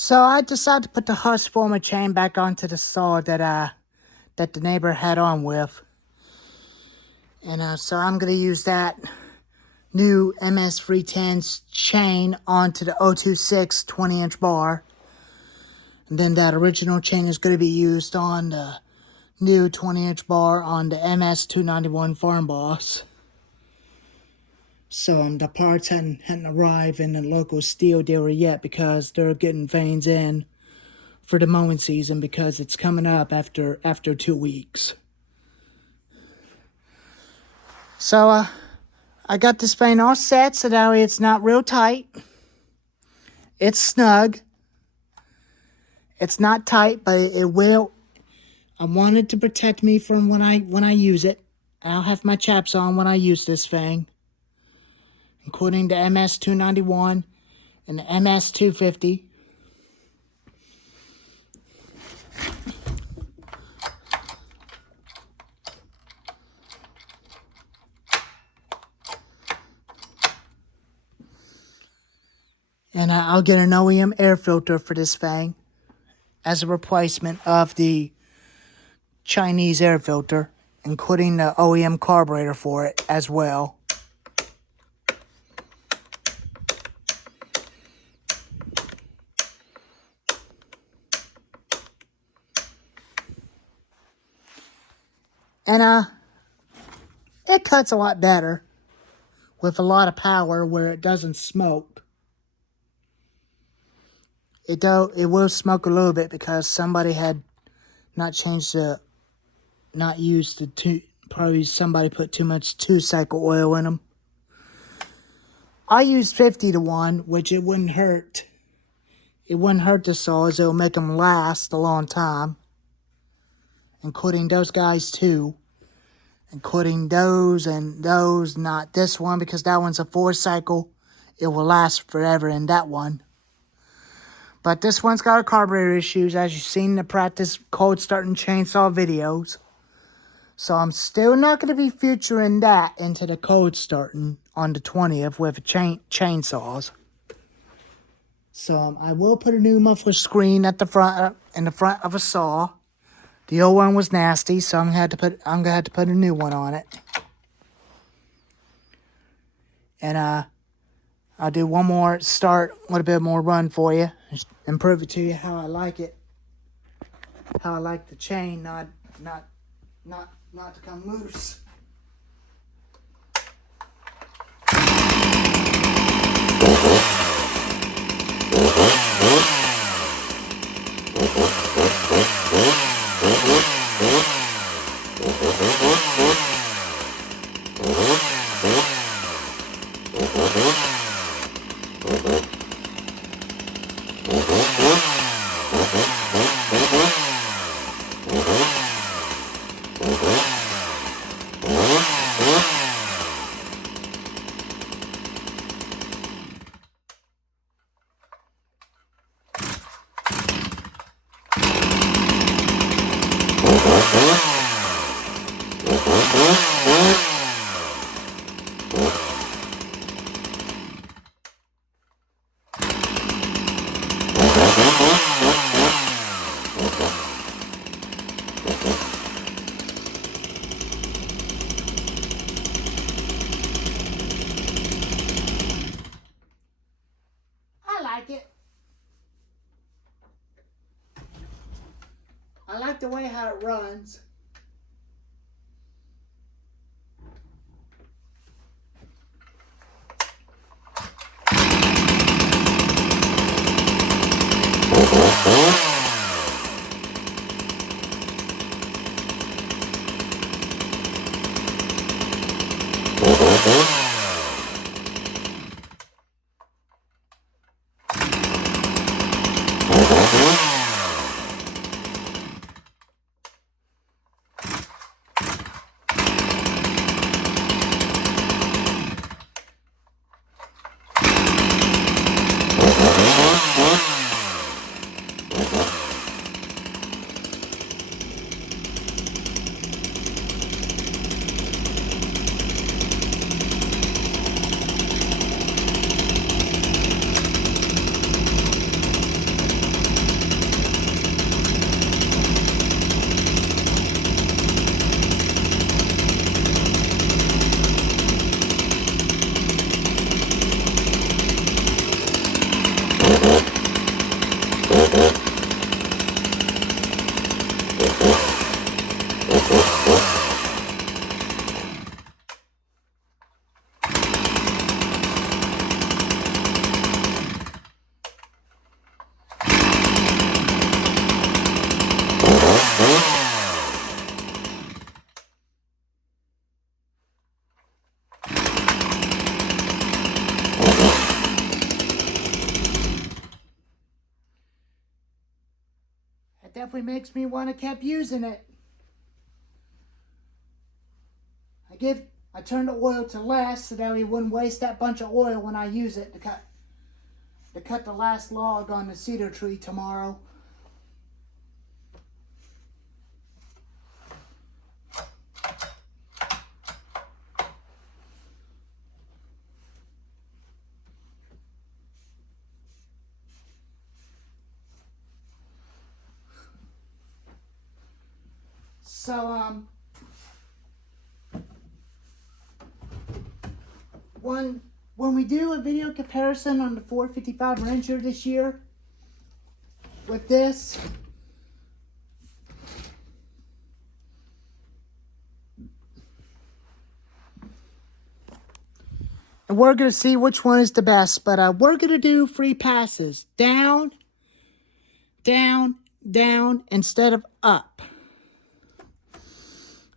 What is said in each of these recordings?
So I decided to put the hozfforma chain back onto the saw that the neighbor had on with. And so I'm going to use that new MS310's chain onto the 026 20-inch bar. And then that original chain is going to be used on the new 20-inch bar on the MS291 Farm Boss. So the parts hadn't arrived in the local steel dealer yet because they're getting veins in for the mowing season because it's coming up after 2 weeks. So I got this vein all set so that way it's not real tight. It's snug. It's not tight, but it will. I want it to protect me from when I use it. I'll have my chaps on when I use this thing, including the MS291 and the MS250. And I'll get an OEM air filter for this thing as a replacement of the Chinese air filter, including the OEM carburetor for it as well. And it cuts a lot better with a lot of power where it doesn't smoke. It will smoke a little bit because somebody had probably somebody put too much 2-cycle oil in them. I use 50-to-1, which it wouldn't hurt. It wouldn't hurt the saws. It'll make them last a long time. Including those guys too. Including those and those, not this one because that one's a 4-cycle. It will last forever in that one. But this one's got a carburetor issues, as you've seen in the practice cold starting chainsaw videos. So I'm still not going to be featuring that into the cold starting on the 20th with chainsaws. So I will put a new muffler screen at the front, in the front of a saw. The old one was nasty, so I'm gonna have to put a new one on it. And I'll do one more start, a little bit more run for you, and prove it to you how I like it. How I like the chain not to come loose. I like it. I like the way how it runs. definitely makes me want to keep using it. I turned the oil to less so that we wouldn't waste that bunch of oil when I use it to cut the last log on the cedar tree tomorrow. So, when we do a video comparison on the 455 wrencher this year with this, and we're going to see which one is the best, but we're going to do free passes. Down, down, down, instead of up.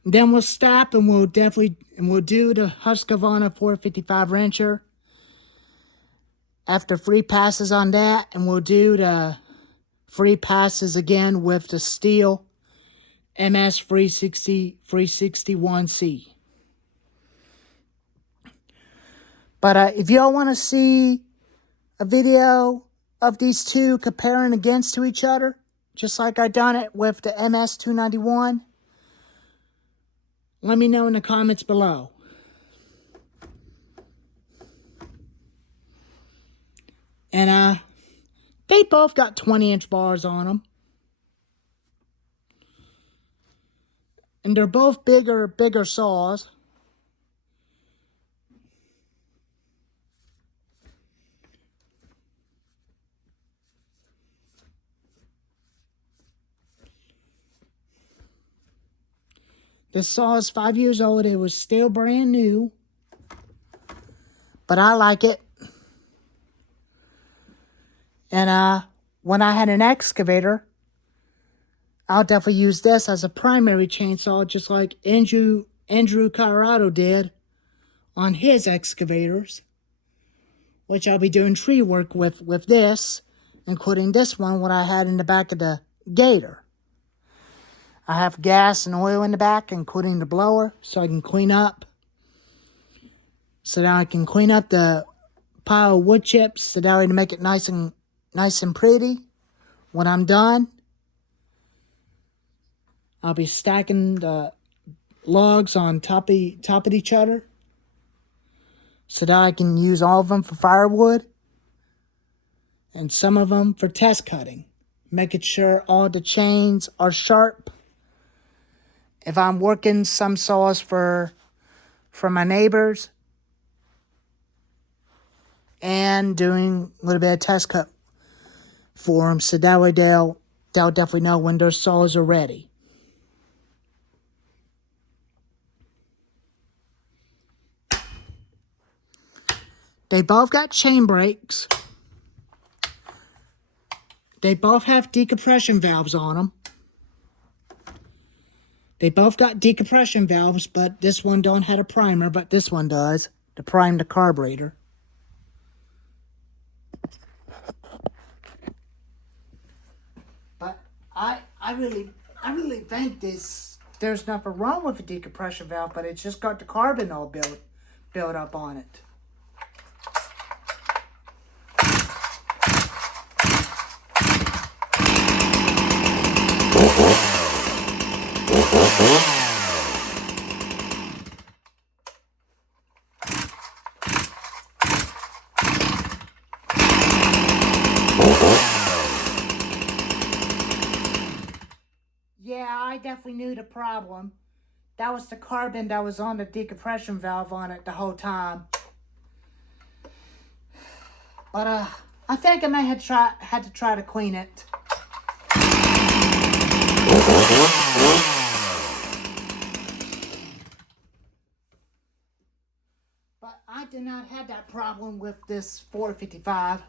Then we'll stop and we'll do the Husqvarna 455 wrencher after free passes on that, and we'll do the free passes again with the Steel MS 361C. But if y'all want to see a video of these two comparing against to each other, just like I done it with the MS 291, let me know in the comments below. And they both got 20-inch bars on them. And they're both bigger saws. This saw is 5 years old. It was still brand new. But I like it. And when I had an excavator, I'll definitely use this as a primary chainsaw, just like Andrew Colorado did on his excavators, which I'll be doing tree work with this, including this one, what I had in the back of the Gator. I have gas and oil in the back, including the blower, so I can clean up. So now I can clean up the pile of wood chips, so that way to make it nice and pretty. When I'm done, I'll be stacking the logs on top of each other, so that I can use all of them for firewood and some of them for test cutting, making sure all the chains are sharp. If I'm working some saws for my neighbors and doing a little bit of test cut for them, so that way they'll definitely know when their saws are ready. They both got chain brakes. They both have decompression valves on them. They both got decompression valves, but this one don't have a primer, but this one does, to prime the carburetor. But I really think there's nothing wrong with a decompression valve, but it's just got the carbon all built up on it. Yeah, I definitely knew the problem. That was the carbon that was on the decompression valve on it the whole time. But I think I may have had to try to clean it. But I did not have that problem with this 455.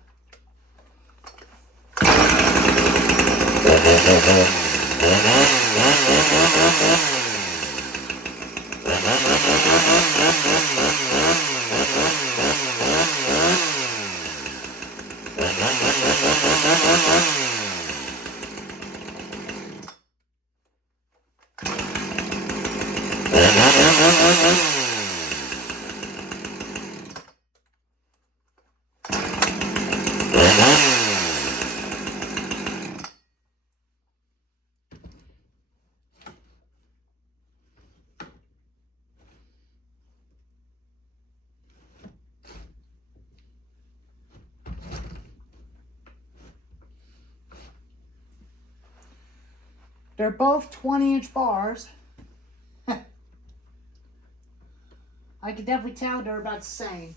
They're both 20-inch bars. I can definitely tell they're about the same.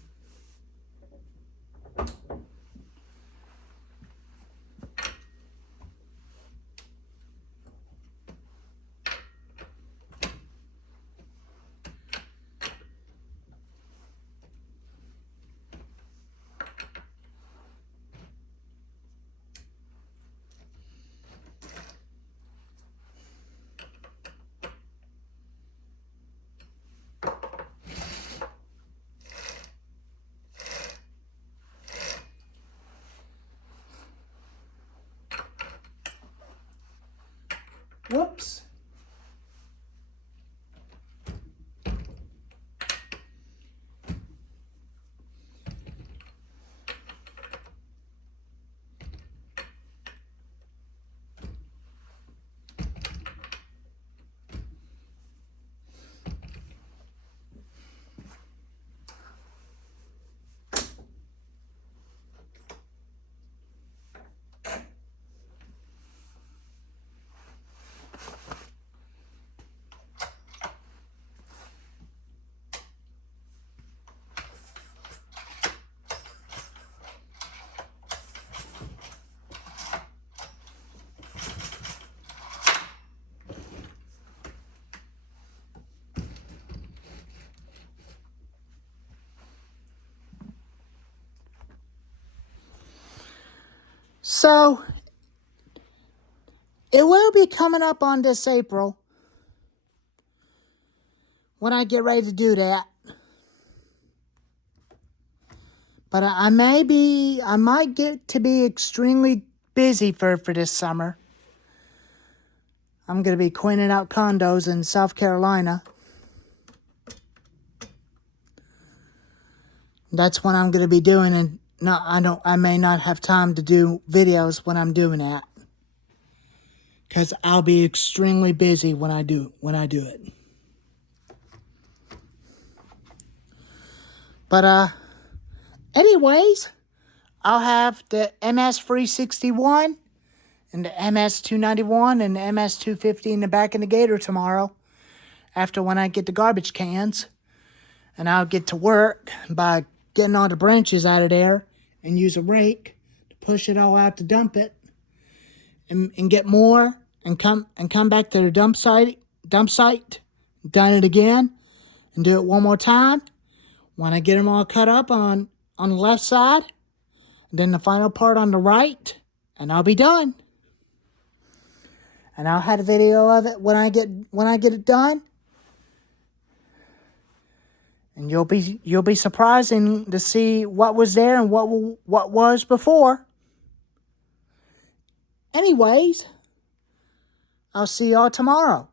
Whoops. So, it will be coming up on this April when I get ready to do that. But I might get to be extremely busy for this summer. I'm going to be cleaning out condos in South Carolina. That's what I'm going to be doing, and I may not have time to do videos when I'm doing that, because I'll be extremely busy when I do it. But anyways, I'll have the MS361 and the MS291 and the MS250 in the back of the Gator tomorrow, after when I get the garbage cans, and I'll get to work by getting all the branches out of there and use a rake to push it all out to dump it, and get more, and come back to the dump site, done it again, and do it one more time when I get them all cut up on the left side, and then the final part on the right, and I'll be done. And I'll have a video of it when I get it done. And you'll be surprised to see what was there and what was before. Anyways, I'll see y'all tomorrow.